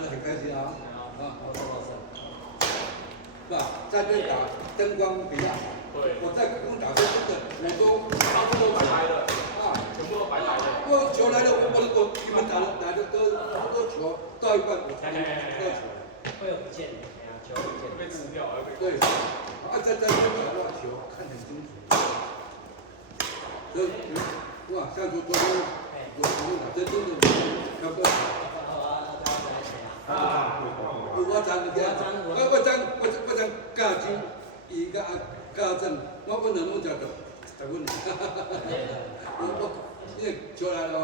打得很开心啊！是吧？在这边打灯光比较好。对。我在空中打这个，我都差不多白来的啊，全部都白来的。我球来了，我你们打的都差不多球到一半，我才能到球。会有不见的，球不见被吃掉了。对。啊，在这边打的话，球看得很清楚。这哇，像昨天打这真的差不多。我真教金，伊个教正，我两拢食到，台湾。因为球来了哦，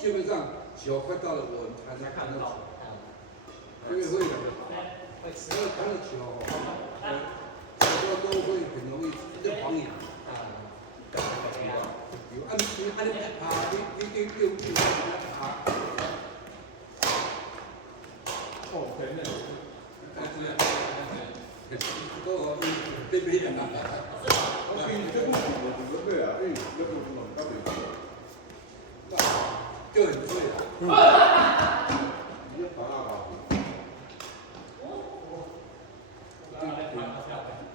基本上球快到了，我才能看到球。因为会看到球哦，都会很容易就晃眼。安尼爬，你爬。哦，对呢。都别人啊。我比你这个我对啊，这个我到底。就很对啊。你要爬啊爬。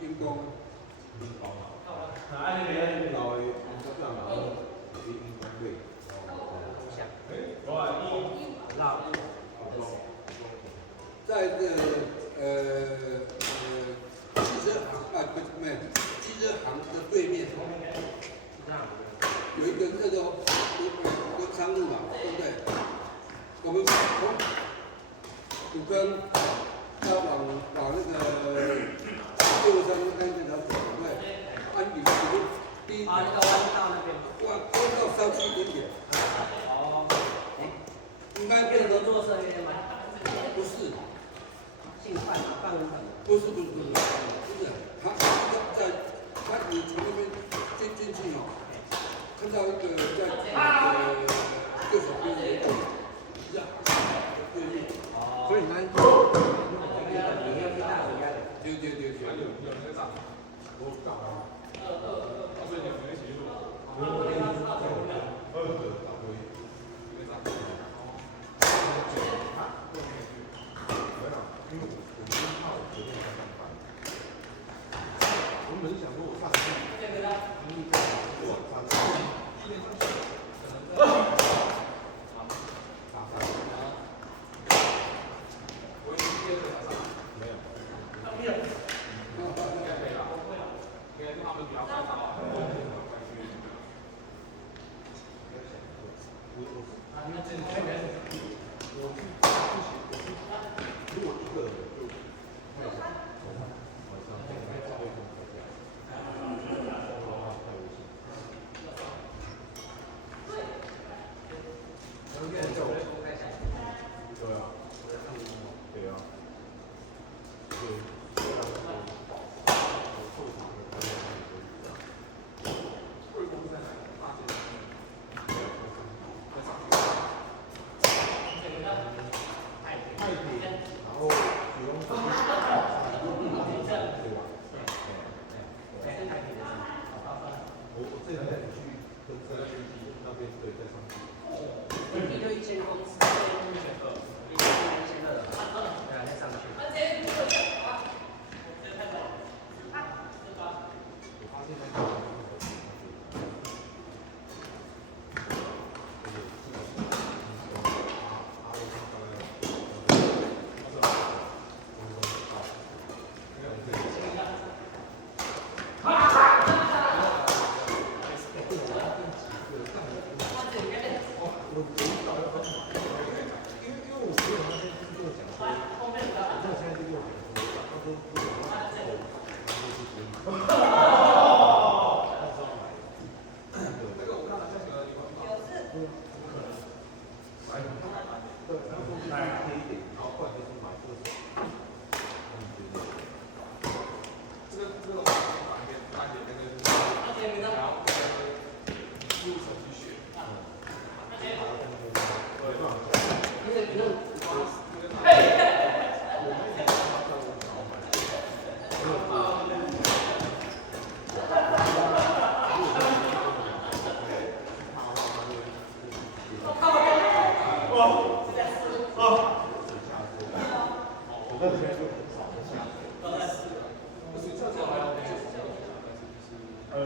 阴功。在这汽车行啊，不是汽车行的对面，有一个那个商路嘛，对不对？我们从古坑要往那个六山那条走，对不对？按你第一那个弯道那边，弯道稍微一点点。哦。应该跟合作社那边吗？不是。姓范嘛，范文腾。不是，他你从那边进去哦，看到一个在右手边有一个，是啊，对面。所以你看，对。我本想说我上去，那这边就很少的下。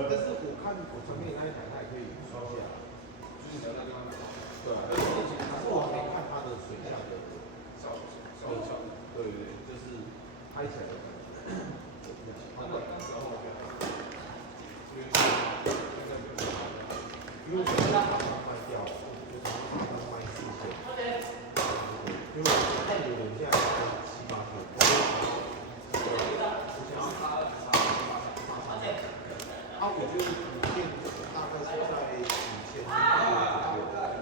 但是我看我前面那一台，它也可以刷下来。对啊，但是我没看它的水下的效果。对对对，就是拍起来的感觉。因为我把它卖掉，我常常把它卖4000。因为我看有人现在7、8千。啊，我觉得普遍大概是在5000左右，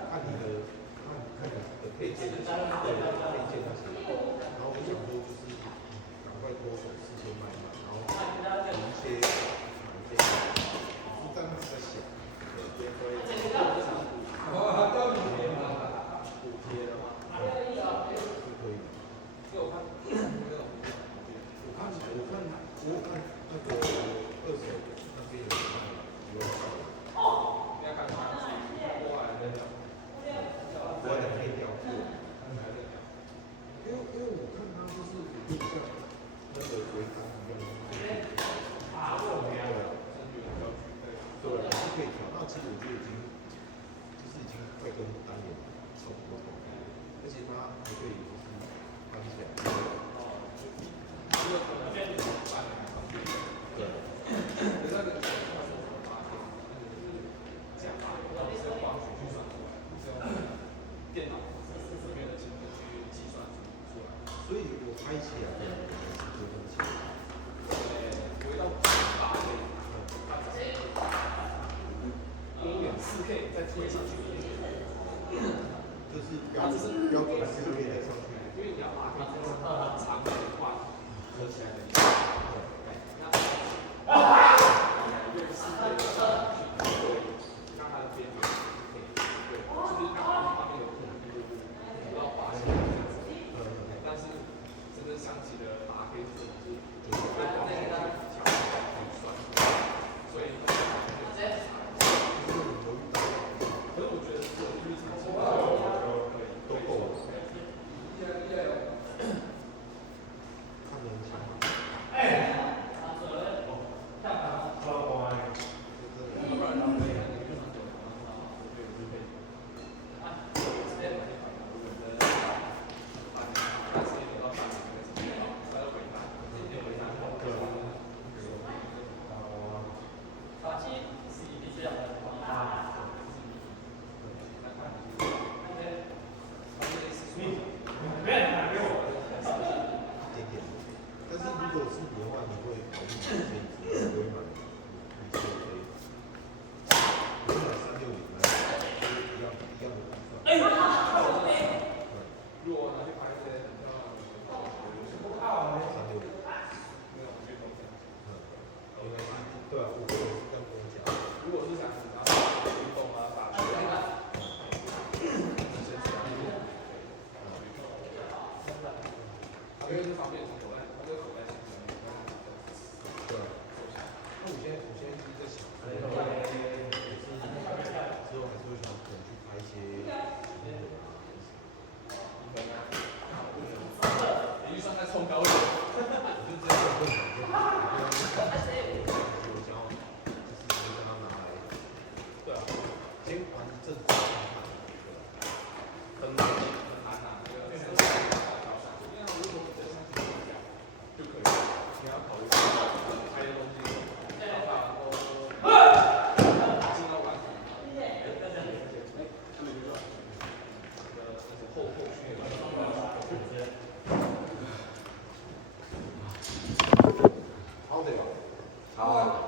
看你的配件，对配件那些。然后我想说就是赶快脱手4000卖一卖，然后有一些买一些，是这样子在想，对，所以补贴的话，是可以的。我看那个二手那边有卖1万块。我也可以调货，因为我看他就是就像那个违章一样，对，是可以调。那其实我觉得已经快跟单眼差不多了，而且它还可以就是翻起来。所以我拍起来的就很轻。4K 再推上去一点，就是标准4K 再上去，因为你要把它长的话合起来的。用4K 上去，让它的边缘可以，对，就是让它画面有空不要滑起来这样子。但是真正想起的8K 是就是被光线去调预算，所以。可是我觉得这个日常生活都够了。看人强吗？但是如果是你的话，你会考虑买这一支，你会买5K，你会买360来，就是一样的预算。如果拿去拍一些很漂亮的360，应该是对啊，我是这样跟你讲。如果是想拿运动啊、打球啊，因为这方面是有。